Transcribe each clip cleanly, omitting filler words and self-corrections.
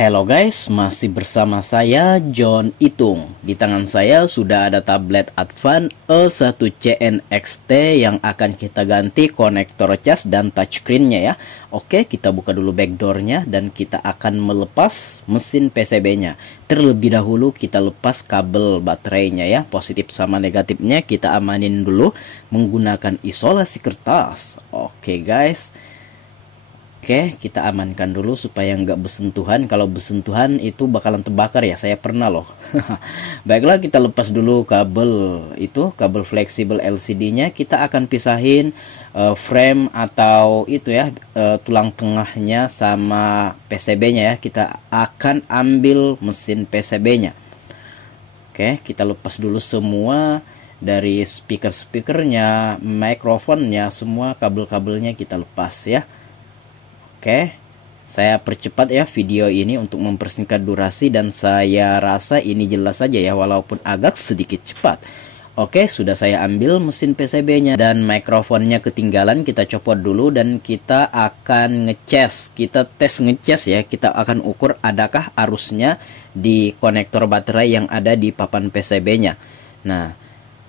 Hello guys, masih bersama saya John Itung. Di tangan saya sudah ada tablet Advan E1CN XT yang akan kita ganti konektor cas dan touchscreen-nya ya. Oke, kita buka dulu backdoor-nya dan kita akan melepas mesin PCB-nya. Terlebih dahulu kita lepas kabel baterainya ya. Positif sama negatifnya kita amanin dulu menggunakan isolasi kertas. Oke guys. Oke, kita amankan dulu supaya nggak bersentuhan. Kalau bersentuhan itu bakalan terbakar ya, saya pernah loh. Baiklah, kita lepas dulu kabel itu, kabel fleksibel LCD-nya. Kita akan pisahin frame atau itu ya, tulang tengahnya sama PCB-nya ya. Kita akan ambil mesin PCB-nya. Oke, kita lepas dulu semua dari speaker-speakernya, mikrofonnya, semua kabel-kabelnya kita lepas ya. Oke, saya percepat ya video ini untuk mempersingkat durasi dan saya rasa ini jelas saja ya walaupun agak sedikit cepat. Oke, sudah saya ambil mesin PCB-nya dan mikrofonnya ketinggalan, kita copot dulu dan kita akan ngecas. Kita tes ngecas ya, kita akan ukur adakah arusnya di konektor baterai yang ada di papan PCB-nya. Nah,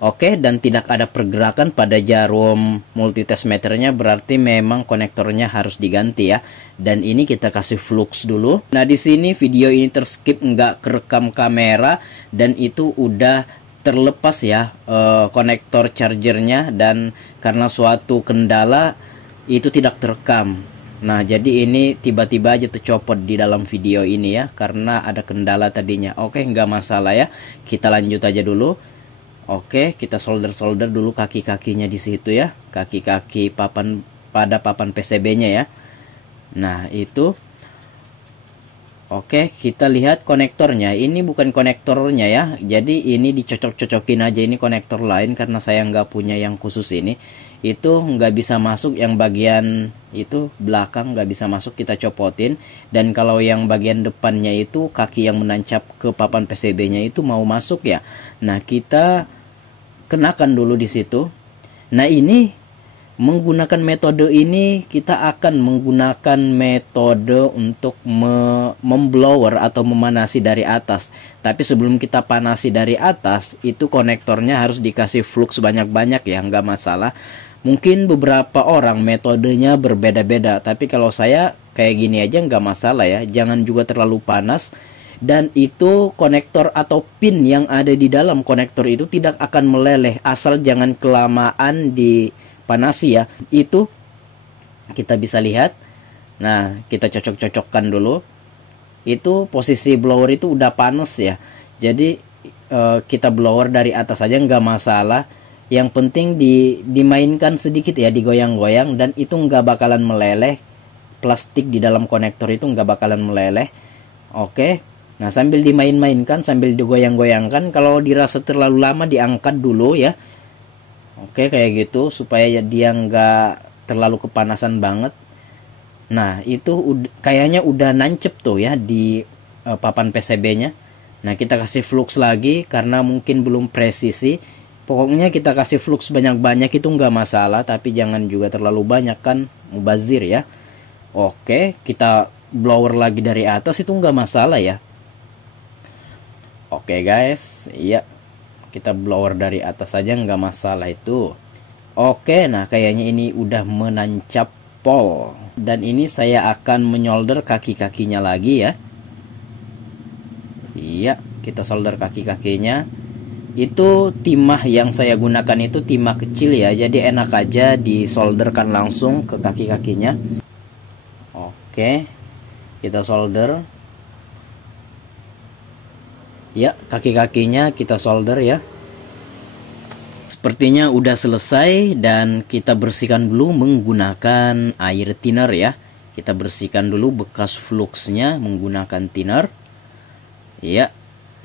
oke, dan tidak ada pergerakan pada jarum multitest meternya, berarti memang konektornya harus diganti ya. Dan ini kita kasih flux dulu. Nah, di sini video ini terskip, nggak kerekam kamera dan itu udah terlepas ya konektor chargernya, dan karena suatu kendala itu tidak terekam. Nah, jadi ini tiba-tiba aja tercopot di dalam video ini ya karena ada kendala tadinya. Oke, nggak masalah ya. Kita lanjut aja dulu. Oke, kita solder dulu kaki-kakinya di situ ya, kaki-kaki papan pada papan PCB-nya ya. Nah, itu. Oke, kita lihat konektornya. Ini bukan konektornya ya. Jadi ini dicocok-cocokin aja, ini konektor lain karena saya nggak punya yang khusus ini. Itu nggak bisa masuk, yang bagian itu belakang nggak bisa masuk, kita copotin. Dan kalau yang bagian depannya itu kaki yang menancap ke papan PCB-nya itu mau masuk ya. Nah, kita kenakan dulu di situ. Nah, ini menggunakan metode ini kita akan menggunakan metode untuk memblower atau memanasi dari atas. Tapi sebelum kita panasi dari atas, itu konektornya harus dikasih flux banyak-banyak ya, nggak masalah. Mungkin beberapa orang metodenya berbeda-beda, tapi kalau saya kayak gini aja nggak masalah ya. Jangan juga terlalu panas. Dan itu konektor atau pin yang ada di dalam konektor itu tidak akan meleleh, asal jangan kelamaan dipanasi ya. Itu kita bisa lihat. Nah, kita cocok-cocokkan dulu. Itu posisi blower itu udah panas ya. Jadi kita blower dari atas aja nggak masalah. Yang penting dimainkan sedikit ya, digoyang-goyang, dan itu nggak bakalan meleleh. Plastik di dalam konektor itu nggak bakalan meleleh. Oke. Nah, sambil dimain-mainkan, sambil digoyang-goyangkan, kalau dirasa terlalu lama diangkat dulu ya. Oke, kayak gitu supaya dia nggak terlalu kepanasan banget. Nah, itu kayaknya udah nancep tuh ya di papan PCB-nya. Nah, kita kasih flux lagi karena mungkin belum presisi. Pokoknya kita kasih flux banyak-banyak itu nggak masalah, tapi jangan juga terlalu banyak kan, mubazir ya. Oke, kita blower lagi dari atas itu nggak masalah ya. Oke guys, iya, kita blower dari atas saja nggak masalah itu. Oke, nah kayaknya ini udah menancap pol. Dan ini saya akan menyolder kaki-kakinya lagi ya. Iya, kita solder kaki-kakinya. Itu timah yang saya gunakan itu timah kecil ya, jadi enak aja disolderkan langsung ke kaki-kakinya. Oke, kita solder. Ya, kaki-kakinya kita solder ya. Sepertinya udah selesai dan kita bersihkan dulu menggunakan air thinner ya. Kita bersihkan dulu bekas fluxnya menggunakan thinner. Ya,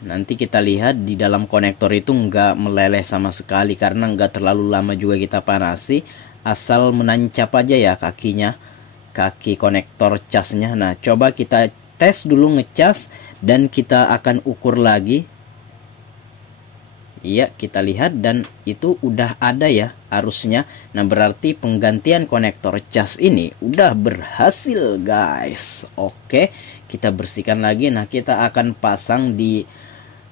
nanti kita lihat di dalam konektor itu nggak meleleh sama sekali karena nggak terlalu lama juga kita panasi. Asal menancap aja ya kakinya, kaki konektor casnya. Nah, coba kita tes dulu ngecas dan kita akan ukur lagi. Iya, kita lihat dan itu udah ada ya arusnya. Nah, berarti penggantian konektor cas ini udah berhasil, guys. Oke, kita bersihkan lagi. Nah, kita akan pasang di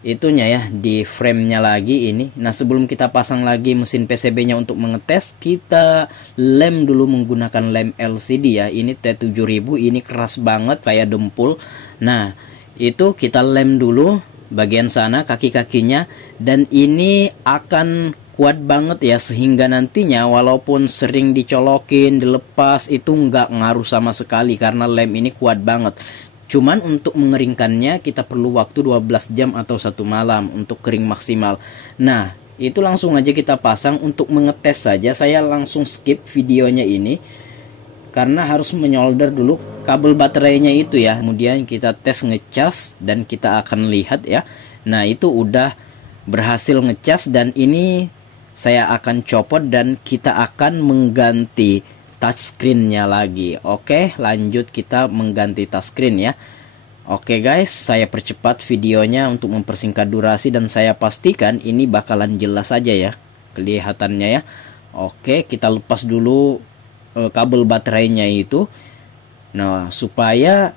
itunya ya, di frame-nya lagi ini. Nah, sebelum kita pasang lagi mesin PCB-nya untuk mengetes, kita lem dulu menggunakan lem LCD ya. Ini T7000, ini keras banget kayak dempul. Nah, itu kita lem dulu bagian sana kaki-kakinya, dan ini akan kuat banget ya, sehingga nantinya walaupun sering dicolokin, dilepas, itu nggak ngaruh sama sekali karena lem ini kuat banget. Cuman untuk mengeringkannya kita perlu waktu 12 jam atau 1 malam untuk kering maksimal. Nah, itu langsung aja kita pasang. Untuk mengetes saja saya langsung skip videonya ini karena harus menyolder dulu kabel baterainya itu ya. Kemudian kita tes ngecas dan kita akan lihat ya. Nah, itu udah berhasil ngecas dan ini saya akan copot dan kita akan mengganti touchscreen-nya lagi. Oke, lanjut kita mengganti touchscreen ya. Oke guys, saya percepat videonya untuk mempersingkat durasi dan saya pastikan ini bakalan jelas aja ya kelihatannya ya. Oke, kita lepas dulu kabel baterainya itu. Nah, supaya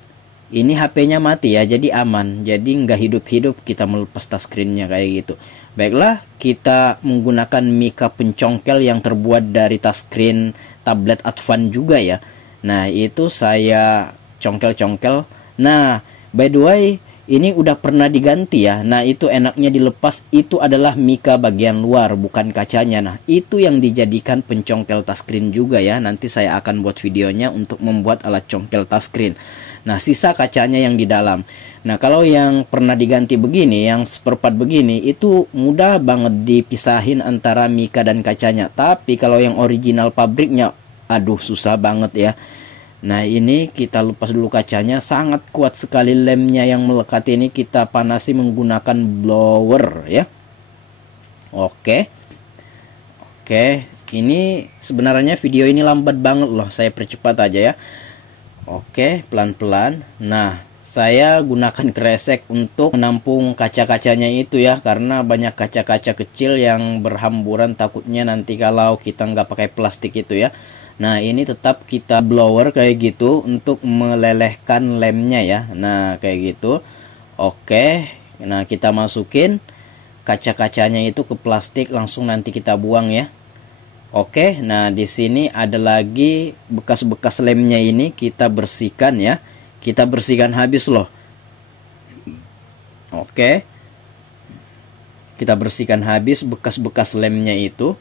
ini HP-nya mati ya, jadi aman. Jadi nggak hidup-hidup kita melepas touchscreen-nya kayak gitu. Baiklah, kita menggunakan mika pencongkel yang terbuat dari touchscreen tablet Advan juga ya. Nah, itu saya congkel-congkel. Nah, by the way, ini udah pernah diganti ya. Nah, itu enaknya dilepas, itu adalah mika bagian luar, bukan kacanya. Nah, itu yang dijadikan pencongkel touchscreen juga ya. Nanti saya akan buat videonya untuk membuat alat congkel touchscreen. Nah, sisa kacanya yang di dalam. Nah, kalau yang pernah diganti begini, yang seperempat begini, itu mudah banget dipisahin antara mika dan kacanya. Tapi kalau yang original pabriknya, aduh susah banget ya. Nah, ini kita lepas dulu kacanya. Sangat kuat sekali lemnya yang melekat ini. Kita panasi menggunakan blower ya. Oke. Ini sebenarnya video ini lambat banget loh. Saya percepat aja ya. Oke, pelan-pelan. Nah, saya gunakan kresek untuk menampung kaca-kacanya itu ya, karena banyak kaca-kaca kecil yang berhamburan, takutnya nanti kalau kita nggak pakai plastik itu ya. Nah, ini tetap kita blower kayak gitu untuk melelehkan lemnya ya. Nah, kayak gitu. Oke, nah kita masukin kaca-kacanya itu ke plastik, langsung nanti kita buang ya. Oke, nah di sini ada lagi bekas-bekas lemnya, ini kita bersihkan ya. Kita bersihkan habis loh. Oke. Kita bersihkan habis bekas-bekas lemnya itu.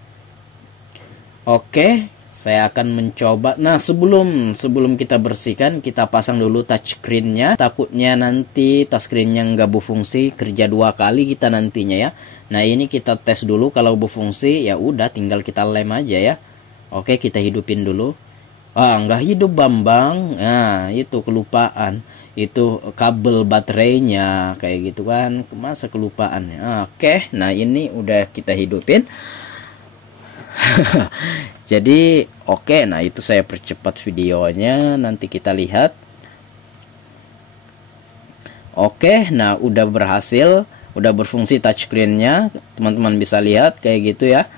Oke, saya akan mencoba. Nah, sebelum kita bersihkan, kita pasang dulu touchscreen-nya. Takutnya nanti touchscreen-nya nggak berfungsi, kerja 2 kali kita nantinya ya. Nah, ini kita tes dulu, kalau berfungsi ya udah tinggal kita lem aja ya. Oke, kita hidupin dulu. Nggak hidup Bambang. Nah, itu kelupaan. Itu kabel baterainya kayak gitu kan. Masa kelupaan ya. Oke, nah ini udah kita hidupin. Jadi oke, nah itu saya percepat videonya, nanti kita lihat. Oke, nah udah berhasil, udah berfungsi touchscreen-nya, teman-teman bisa lihat kayak gitu ya.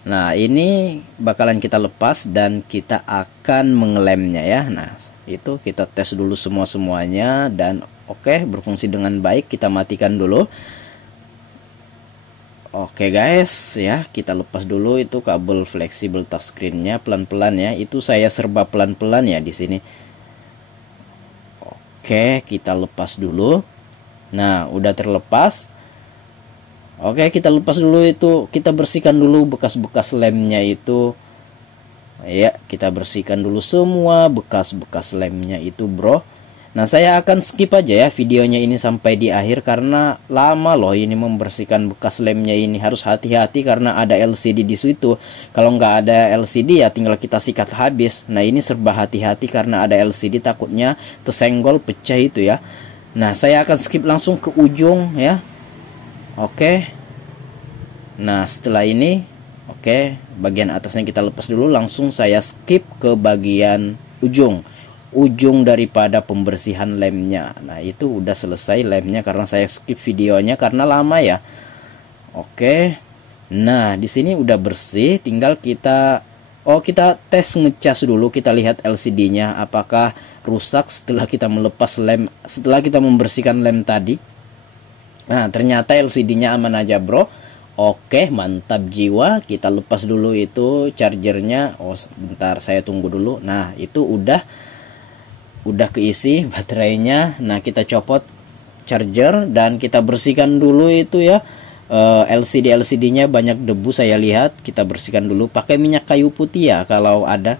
Nah, ini bakalan kita lepas dan kita akan mengelemnya ya. Nah, itu kita tes dulu semuanya dan oke, berfungsi dengan baik. Kita matikan dulu. Oke guys ya, kita lepas dulu itu kabel fleksibel touchscreen-nya pelan-pelan ya. Itu saya serba pelan-pelan ya di sini. Oke, kita lepas dulu. Nah, udah terlepas. Oke, kita lepas dulu itu, kita bersihkan dulu bekas-bekas lemnya itu. Ya, kita bersihkan dulu semua bekas-bekas lemnya itu, bro. Nah, saya akan skip aja ya videonya ini sampai di akhir karena lama loh ini membersihkan bekas lemnya ini. Harus hati-hati karena ada LCD di situ. Kalau nggak ada LCD ya tinggal kita sikat habis. Nah, ini serba hati-hati karena ada LCD, takutnya tersenggol pecah itu ya. Nah, saya akan skip langsung ke ujung ya. Oke. Nah, setelah ini oke, bagian atasnya kita lepas dulu, langsung saya skip ke bagian ujung daripada pembersihan lemnya. Nah, itu udah selesai lemnya karena saya skip videonya karena lama ya. Oke. Nah, di sini udah bersih, tinggal kita tes ngecas dulu, kita lihat LCD-nya apakah rusak setelah kita melepas lem, setelah kita membersihkan lem tadi. Nah, ternyata LCD-nya aman aja, Bro. Oke, mantap jiwa. Kita lepas dulu itu chargernya. Oh, sebentar, saya tunggu dulu. Nah, itu udah keisi baterainya. Nah, kita copot charger dan kita bersihkan dulu itu ya. LCD-nya banyak debu saya lihat. Kita bersihkan dulu pakai minyak kayu putih ya kalau ada.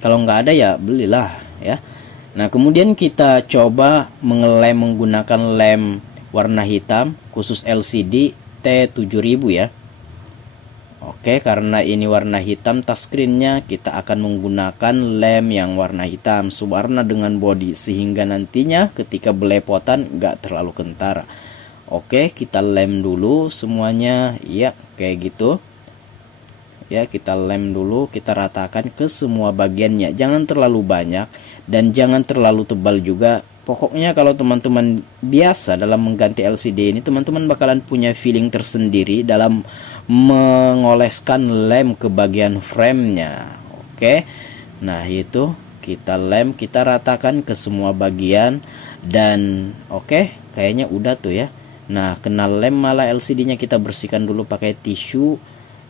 Kalau nggak ada ya belilah ya. Nah, kemudian kita coba mengelem menggunakan lem warna hitam khusus LCD T7000 ya. Oke, karena ini warna hitam touchscreen-nya, kita akan menggunakan lem yang warna hitam sewarna dengan body sehingga nantinya ketika belepotan nggak terlalu kentara. Oke, kita lem dulu semuanya ya, kayak gitu ya. Kita lem dulu, kita ratakan ke semua bagiannya, jangan terlalu banyak dan jangan terlalu tebal juga. Pokoknya kalau teman-teman biasa dalam mengganti LCD ini, teman-teman bakalan punya feeling tersendiri dalam mengoleskan lem ke bagian framenya. Oke, nah itu kita lem, kita ratakan ke semua bagian dan oke, kayaknya udah tuh ya. Nah, kena lem malah LCD-nya kita bersihkan dulu pakai tisu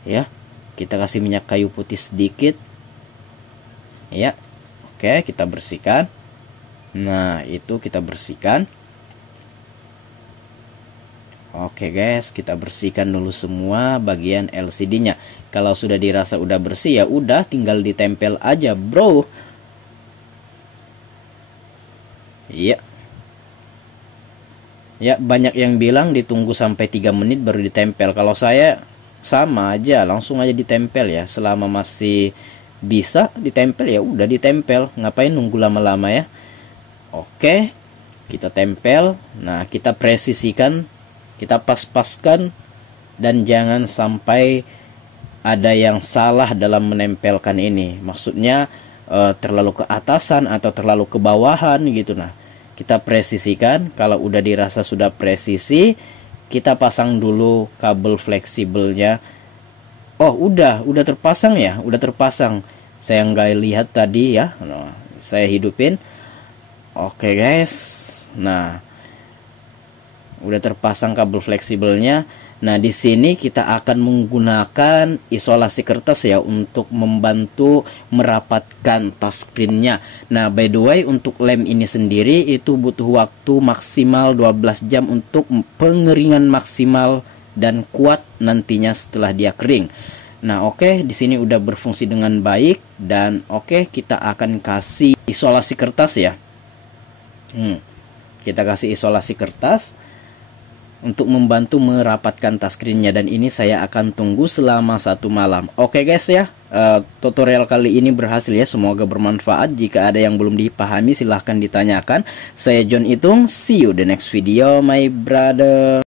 ya. Kita kasih minyak kayu putih sedikit ya. Oke, kita bersihkan. Nah, itu kita bersihkan. Oke guys, kita bersihkan dulu semua bagian LCD-nya. Kalau sudah dirasa udah bersih ya udah, tinggal ditempel aja, bro. Iya. Ya, banyak yang bilang ditunggu sampai 3 menit baru ditempel. Kalau saya sama aja, langsung aja ditempel ya. Selama masih bisa ditempel ya udah ditempel. Ngapain nunggu lama-lama ya? Oke, kita tempel. Nah, kita presisikan, kita pas-paskan dan jangan sampai ada yang salah dalam menempelkan ini. Maksudnya terlalu ke atasan atau terlalu ke bawahan gitu. Nah, kita presisikan. Kalau udah dirasa sudah presisi, kita pasang dulu kabel fleksibelnya. Oh, udah terpasang ya, udah terpasang. Saya nggak lihat tadi ya. Nah, saya hidupin. Oke guys. Nah, udah terpasang kabel fleksibelnya. Nah, di sini kita akan menggunakan isolasi kertas ya untuk membantu merapatkan touchscreen-nya. Nah, by the way, untuk lem ini sendiri itu butuh waktu maksimal 12 jam untuk pengeringan maksimal dan kuat nantinya setelah dia kering. Nah, oke, di sini udah berfungsi dengan baik dan oke, kita akan kasih isolasi kertas ya. Kita kasih isolasi kertas untuk membantu merapatkan touchscreen-nya dan ini saya akan tunggu selama 1 malam. Oke guys ya, tutorial kali ini berhasil ya, semoga bermanfaat. Jika ada yang belum dipahami silahkan ditanyakan. Saya John Itung, see you the next video my brother.